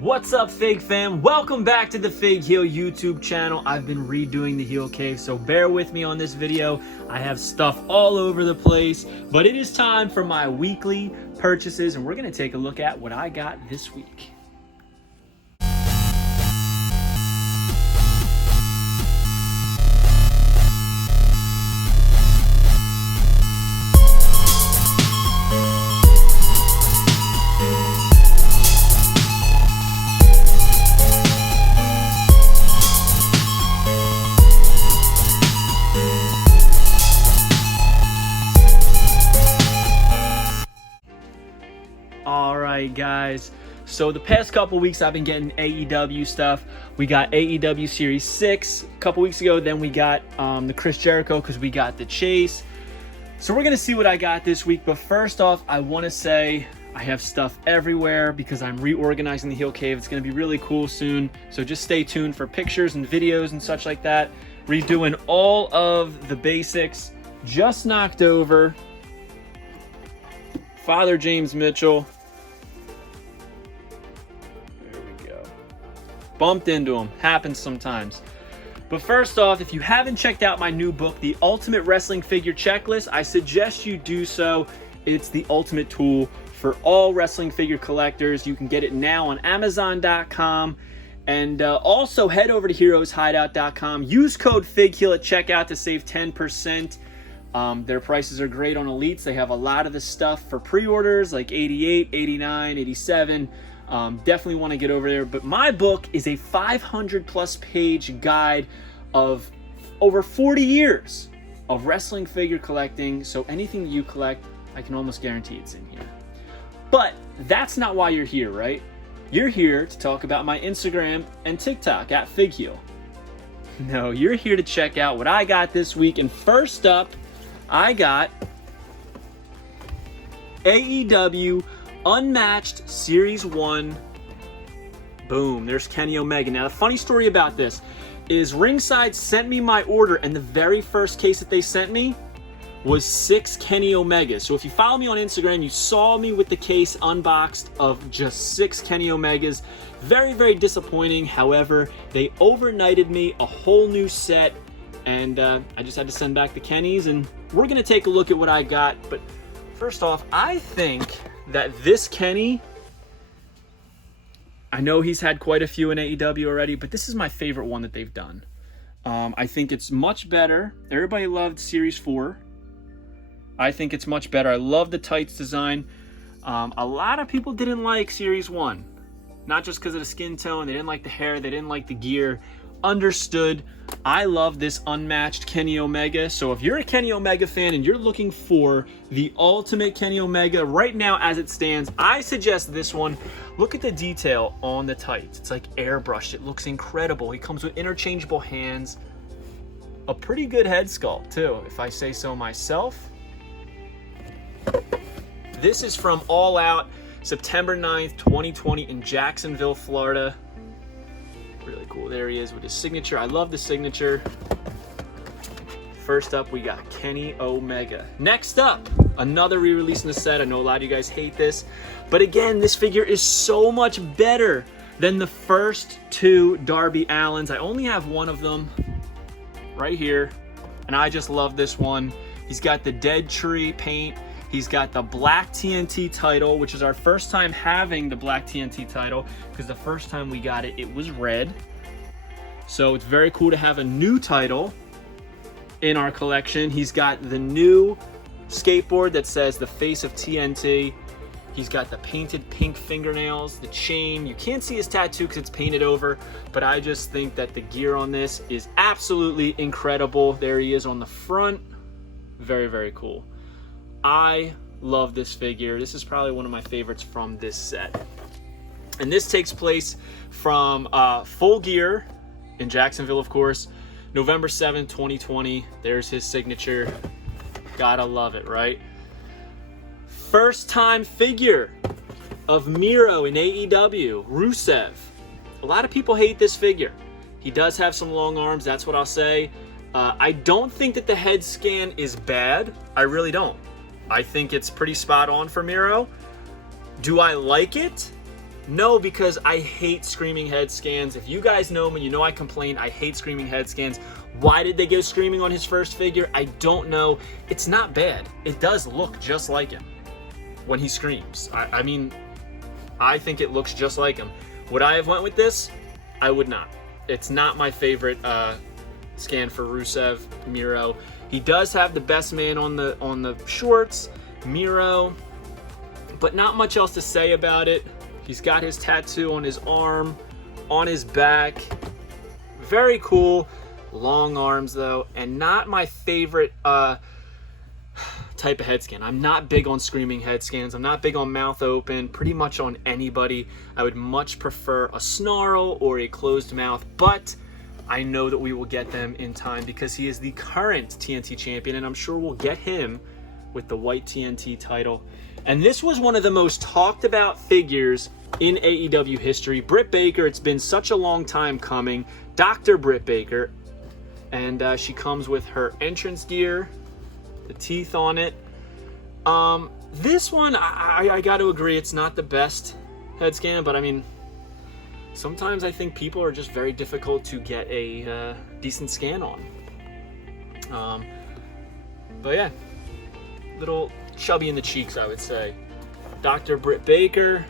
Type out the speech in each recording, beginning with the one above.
What's up, Fig fam? Welcome back to the Fig Heel YouTube channel. I've been redoing the heel cave, so bear with me on this video. I have stuff all over the place, but it is time for my weekly purchases, and we're gonna take a look at what I got this week. Alright guys, so the past couple weeks I've been getting AEW stuff. We got AEW Series 6 a couple weeks ago, then we got the Chris Jericho because we got the Chase. So we're going to see what I got this week, but first off I want to say I have stuff everywhere because I'm reorganizing the heel cave. It's going to be really cool soon, so just stay tuned for pictures and videos and such like that. Redoing all of the basics. Just knocked over Father James Mitchell. Bumped into him. Happens sometimes. But first off, if you haven't checked out my new book, The Ultimate Wrestling Figure Checklist, I suggest you do so. It's the ultimate tool for all wrestling figure collectors. You can get it now on Amazon.com. And also head over to HeroesHideout.com. Use code FIGHEEL at checkout to save 10%. Their prices are great on Elites. They have a lot of the stuff for pre-orders like 88, 89, 87. Definitely want to get over there. But my book is a 500 plus page guide of over 40 years of wrestling figure collecting. So anything that you collect, I can almost guarantee it's in here. But that's not why you're here, right? You're here to talk about my Instagram and TikTok at FigHeel. No, you're here to check out what I got this week. And first up, I got AEW Unmatched Series 1. Boom, there's Kenny Omega. Now, the funny story about this is Ringside sent me my order, and the very first case that they sent me was 6 Kenny Omegas. So if you follow me on Instagram, you saw me with the case unboxed of just 6 Kenny Omegas. Very, very disappointing. However, they overnighted me a whole new set, and I just had to send back the Kennys, and we're going to take a look at what I got. But first off, I think that this Kenny, I know he's had quite a few in AEW already, but this is my favorite one that they've done. I think it's much better. Everybody loved Series 4. I think it's much better. I love the tights design. A lot of people didn't like Series 1. Not just because of the skin tone. They didn't like the hair. They didn't like the gear. Understood. I love this unmatched Kenny Omega. So if you're a Kenny Omega fan and you're looking for the ultimate Kenny Omega right now as it stands, I suggest this one. Look at the detail on the tights. It's like airbrushed. It looks incredible. He comes with interchangeable hands. A pretty good head sculpt too, if I say so myself. This is from All Out, September 9th, 2020 in Jacksonville, Florida. Really cool. There he is with his signature. I love the signature. First up, we got Kenny Omega. Next up, another re-release in the set. I know a lot of you guys hate this, but again, this figure is so much better than the first 2 Darby Allins. I only have one of them right here, and I just love this one. He's got the dead tree paint. He's got the black TNT title, which is our first time having the black TNT title, because the first time we got it, it was red. So it's very cool to have a new title in our collection. He's got the new skateboard that says the face of TNT. He's got the painted pink fingernails, the chain. You can't see his tattoo because it's painted over, but I just think that the gear on this is absolutely incredible. There he is on the front. Very, very cool. I love this figure. This is probably one of my favorites from this set. And this takes place from Full Gear in Jacksonville, of course, November 7th, 2020. There's his signature. Gotta love it, right? First time figure of Miro in AEW, Rusev. A lot of people hate this figure. He does have some long arms, that's what I'll say. I don't think that the head scan is bad. I really don't. I think it's pretty spot on for Miro. Do I like it? No, because I hate screaming head scans. If you guys know me, you know I complain. I hate screaming head scans. Why did they go screaming on his first figure? I don't know. It's not bad. It does look just like him when he screams. I mean, I think it looks just like him. Would I have went with this? I would not. It's not my favorite scan for Rusev, Miro. He does have the best man on the shorts, Miro, but not much else to say about it. He's got his tattoo on his arm, on his back. Very cool. Long arms though, and not my favorite type of head scan. I'm not big on screaming head scans. I'm not big on mouth open, pretty much on anybody. I would much prefer a snarl or a closed mouth, but I know that we will get them in time because he is the current TNT champion, and I'm sure we'll get him with the white TNT title. And this was one of the most talked about figures in AEW history. Britt Baker, it's been such a long time coming. Dr. Britt Baker, and she comes with her entrance gear, the teeth on it. This one, I got to agree, it's not the best head scan, but I mean, sometimes I think people are just very difficult to get a decent scan on. But yeah, little chubby in the cheeks, I would say. Dr. Britt Baker,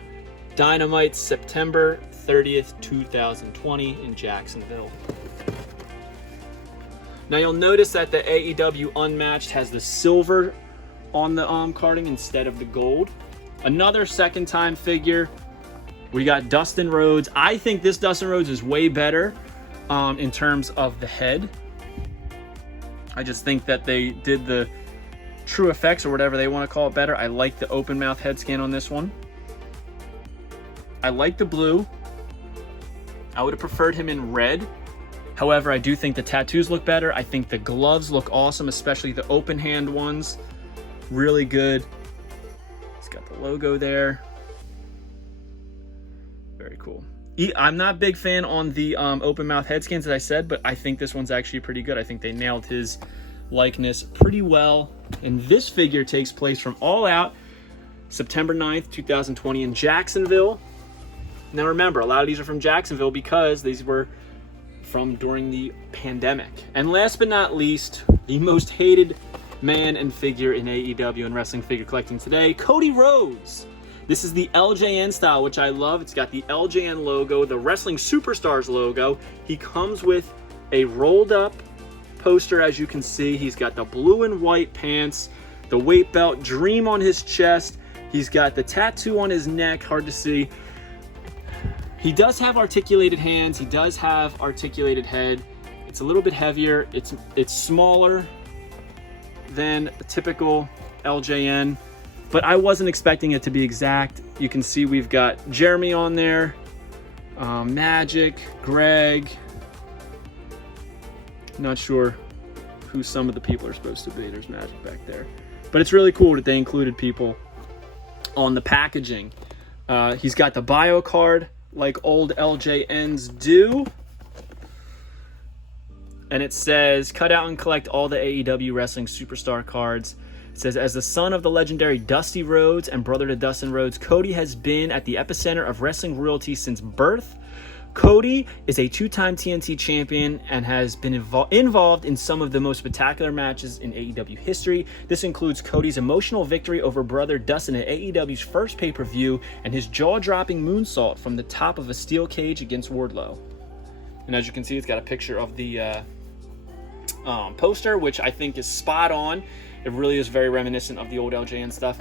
Dynamite, September 30th, 2020 in Jacksonville. Now you'll notice that the AEW Unmatched has the silver on the carding instead of the gold. Another second time figure. We got Dustin Rhodes. I think this Dustin Rhodes is way better in terms of the head. I just think that they did the true effects or whatever they want to call it better. I like the open mouth head scan on this one. I like the blue. I would have preferred him in red. However, I do think the tattoos look better. I think the gloves look awesome, especially the open hand ones. Really good. It's got the logo there. Very cool. I'm not a big fan on the open mouth head scans, as I said, but I think this one's actually pretty good. I think they nailed his likeness pretty well. And this figure takes place from All Out, September 9th, 2020 in Jacksonville. Now remember, a lot of these are from Jacksonville because these were from during the pandemic. And last but not least, the most hated man and figure in AEW and wrestling figure collecting today, Cody Rhodes. This is the LJN style, which I love. It's got the LJN logo, the Wrestling Superstars logo. He comes with a rolled up poster, as you can see. He's got the blue and white pants, the weight belt, Dream on his chest. He's got the tattoo on his neck, hard to see. He does have articulated hands. He does have articulated head. It's a little bit heavier. It's smaller than a typical LJN, but I wasn't expecting it to be exact. You can see we've got Jeremy on there, Magic, Greg. Not sure who some of the people are supposed to be. There's Magic back there. But it's really cool that they included people on the packaging. He's got the bio card like old LJNs do. And it says, cut out and collect all the AEW Wrestling Superstar cards. It says, as the son of the legendary Dusty Rhodes and brother to Dustin Rhodes, Cody has been at the epicenter of wrestling royalty since birth. Cody is a two-time TNT champion and has been involved in some of the most spectacular matches in AEW history. This includes Cody's emotional victory over brother Dustin at AEW's first pay-per-view and his jaw-dropping moonsault from the top of a steel cage against Wardlow. And as you can see, it's got a picture of the poster, which I think is spot on. It really is very reminiscent of the old LJN stuff.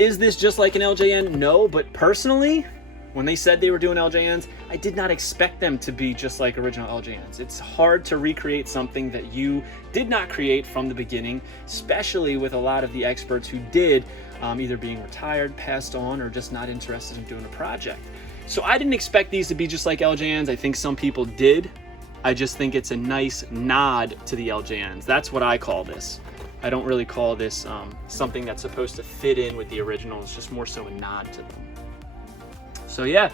Is this just like an LJN? No, but personally, when they said they were doing LJNs, I did not expect them to be just like original LJNs. It's hard to recreate something that you did not create from the beginning, especially with a lot of the experts who did, either being retired, passed on, or just not interested in doing a project. So I didn't expect these to be just like LJNs. I think some people did. I just think it's a nice nod to the LJNs. That's what I call this. I don't really call this something that's supposed to fit in with the original. It's just more so a nod to them. So yeah,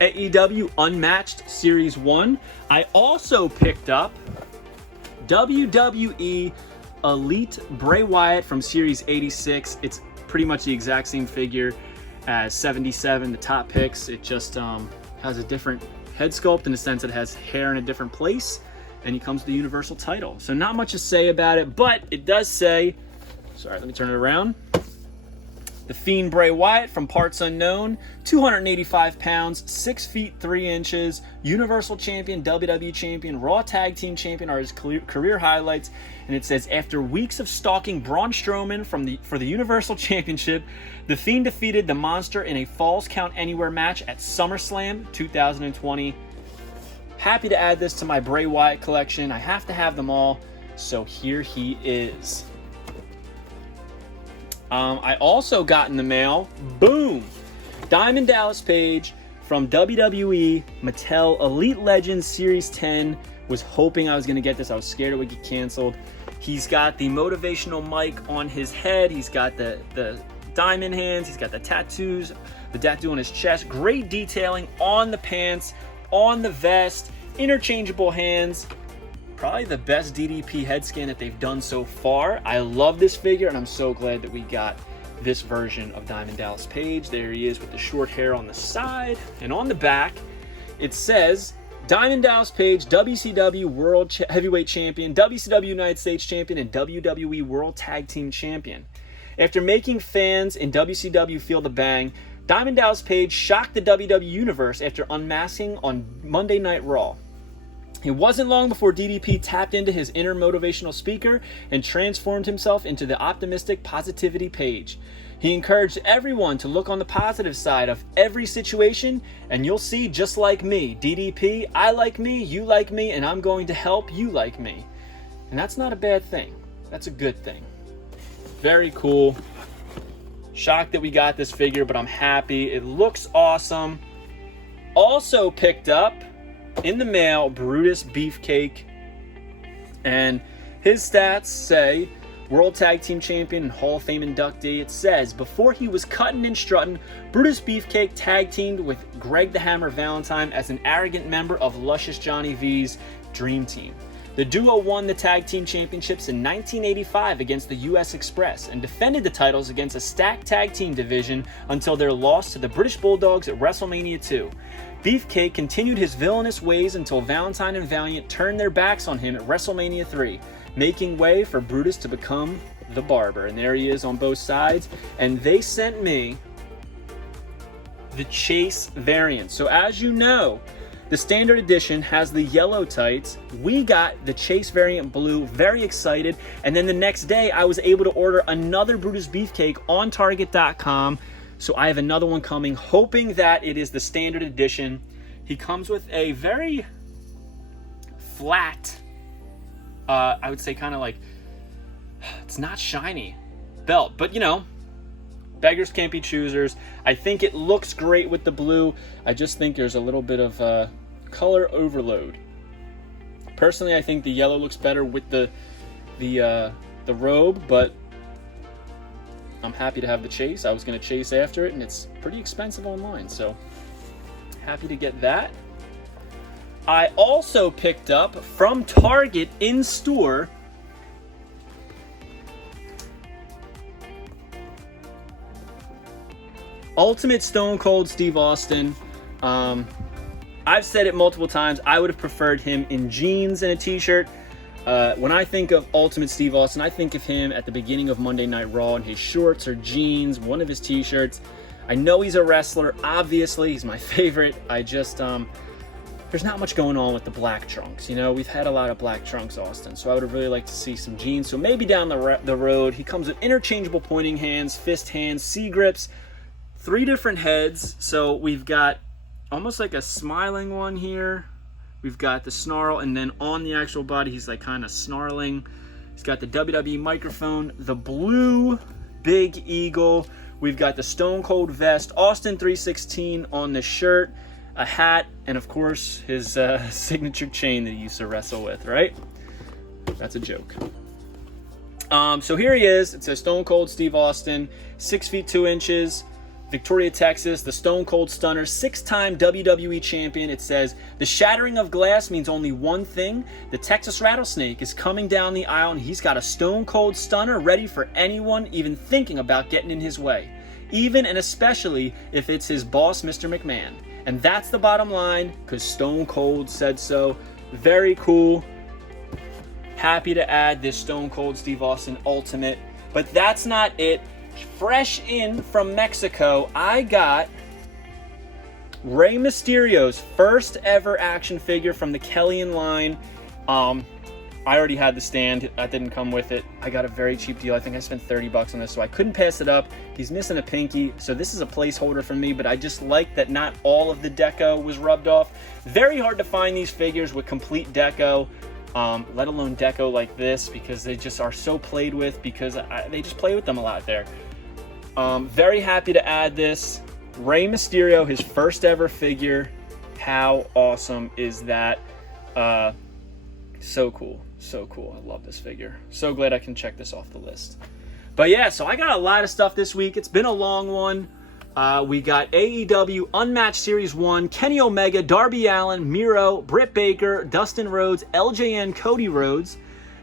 AEW Unmatched Series 1. I also picked up WWE Elite Bray Wyatt from Series 86. It's pretty much the exact same figure as 77, the top picks. It just has a different head sculpt in the sense it has hair in a different place, and he comes with the Universal title. So not much to say about it, but it does say, sorry, let me turn it around. The Fiend Bray Wyatt from Parts Unknown, 285 pounds, 6 feet 3 inches, Universal Champion, WWE Champion, Raw Tag Team Champion are his career highlights. And it says, after weeks of stalking Braun Strowman for the Universal Championship, The Fiend defeated the Monster in a Falls Count Anywhere match at SummerSlam 2020. Happy to add this to my Bray Wyatt collection. I have to have them all, so here he is. I also got in the mail, boom, Diamond Dallas Page from WWE Mattel Elite Legends Series 10. Was hoping I was going to get this. I was scared it would get canceled. He's got the motivational mic on his head. He's got the diamond hands. He's got the tattoos, the tattoo on his chest. Great detailing on the pants, on the vest, interchangeable hands. Probably the best DDP head scan that they've done so far. I love this figure, and I'm so glad that we got this version of Diamond Dallas Page. There he is with the short hair on the side. And on the back, it says, Diamond Dallas Page, WCW World Heavyweight Champion, WCW United States Champion, and WWE World Tag Team Champion. After making fans in WCW feel the bang, Diamond Dallas Page shocked the WWE Universe after unmasking on Monday Night Raw. It wasn't long before DDP tapped into his inner motivational speaker and transformed himself into the optimistic positivity Page. He encouraged everyone to look on the positive side of every situation, and you'll see, just like me, DDP, I like me, you like me, and I'm going to help you like me. And that's not a bad thing. That's a good thing. Very cool. Shocked that we got this figure, but I'm happy. It looks awesome. Also picked up in the mail, Brutus Beefcake, and his stats say World Tag Team Champion and Hall of Fame inductee. It says, before he was cutting and strutting, Brutus Beefcake tag teamed with Greg the Hammer Valentine as an arrogant member of Luscious Johnny V's Dream Team. The duo won the Tag Team Championships in 1985 against the US Express and defended the titles against a stacked tag team division until their loss to the British Bulldogs at WrestleMania 2. Beefcake continued his villainous ways until Valentine and Valiant turned their backs on him at WrestleMania 3, making way for Brutus to become the Barber. And there he is on both sides. And they sent me the Chase variant. So as you know, the standard edition has the yellow tights. We got the Chase variant blue, very excited. And then the next day, I was able to order another Brutus Beefcake on Target.com. So I have another one coming, hoping that it is the standard edition. He comes with a very flat, I would say kind of like, it's not shiny belt, but you know, beggars can't be choosers. I think it looks great with the blue. I just think there's a little bit of color overload. Personally, I think the yellow looks better with the robe, but I'm happy to have the Chase. I was going to chase after it, and it's pretty expensive online, so happy to get that. I also picked up from Target in store Ultimate Stone Cold Steve Austin. I've said it multiple times. I would have preferred him in jeans and a t-shirt. When I think of Ultimate Steve Austin, I think of him at the beginning of Monday Night Raw in his shorts or jeans, one of his t-shirts. I know he's a wrestler. Obviously, he's my favorite. I just, there's not much going on with the black trunks. You know, we've had a lot of black trunks, Austin, so I would have really liked to see some jeans. So maybe down the road, he comes with interchangeable pointing hands, fist hands, C-grips, 3 different heads. So we've got almost like a smiling one here. We've got the snarl, and then on the actual body, he's like kind of snarling. He's got the WWE microphone, the blue big eagle. We've got the Stone Cold vest, Austin 316 on the shirt, a hat, and of course his signature chain that he used to wrestle with, right? That's a joke. So here he is. It says Stone Cold Steve Austin, 6 feet 2 inches. Victoria, Texas, the Stone Cold Stunner, 6-time WWE champion. It says, the shattering of glass means only one thing. The Texas Rattlesnake is coming down the aisle, and he's got a Stone Cold Stunner ready for anyone even thinking about getting in his way. even and especially if it's his boss, Mr. McMahon. And that's the bottom line, because Stone Cold said so. Very cool. Happy to add this Stone Cold Steve Austin Ultimate. But that's not it. Fresh in from Mexico, I got Rey Mysterio's first ever action figure from the Kellyan line. I already had the stand. That didn't come with it. I got a very cheap deal. I think I spent 30 bucks on this, so I couldn't pass it up. He's missing a pinky, so this is a placeholder for me, but I just like that not all of the deco was rubbed off. Very hard to find these figures with complete deco, let alone deco like this, because they just are so played with, because they just play with them a lot there. Very happy to add this. Rey Mysterio, his first ever figure. How awesome is that? So cool. So cool. I love this figure. So glad I can check this off the list. But yeah, so I got a lot of stuff this week. It's been a long one. We got AEW Unmatched Series 1, Kenny Omega, Darby Allin, Miro, Britt Baker, Dustin Rhodes, LJN, Cody Rhodes.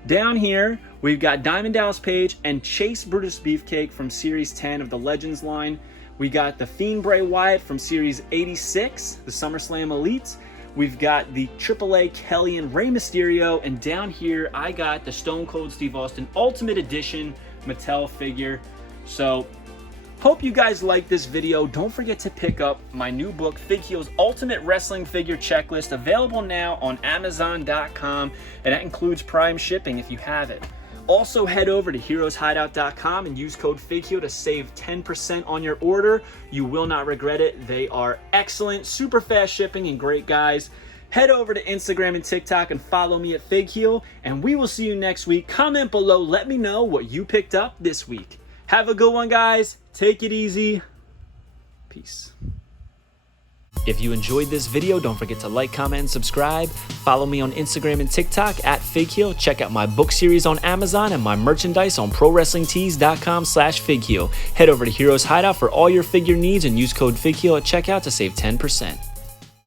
Down here, we've got Diamond Dallas Page and Chase Brutus Beefcake from Series 10 of the Legends line. We got the Fiend Bray Wyatt from Series 86, the SummerSlam Elites. We've got the AAA Kellyan Rey Mysterio, and down here I got the Stone Cold Steve Austin Ultimate Edition Mattel figure. So, hope you guys like this video. Don't forget to pick up my new book, Fig Heel's Ultimate Wrestling Figure Checklist, available now on Amazon.com, and that includes Prime shipping if you have it. Also, head over to heroeshideout.com and use code FIGHEEL to save 10% on your order. You will not regret it. They are excellent, super fast shipping, and great guys. Head over to Instagram and TikTok and follow me at FigHeel, and we will see you next week. Comment below. Let me know what you picked up this week. Have a good one, guys. Take it easy. Peace. If you enjoyed this video, don't forget to like, comment, and subscribe. Follow me on Instagram and TikTok at FigHeel. Check out my book series on Amazon and my merchandise on ProWrestlingTees.com/FigHeel. Head over to Heroes Hideout for all your figure needs and use code FigHeel at checkout to save 10%.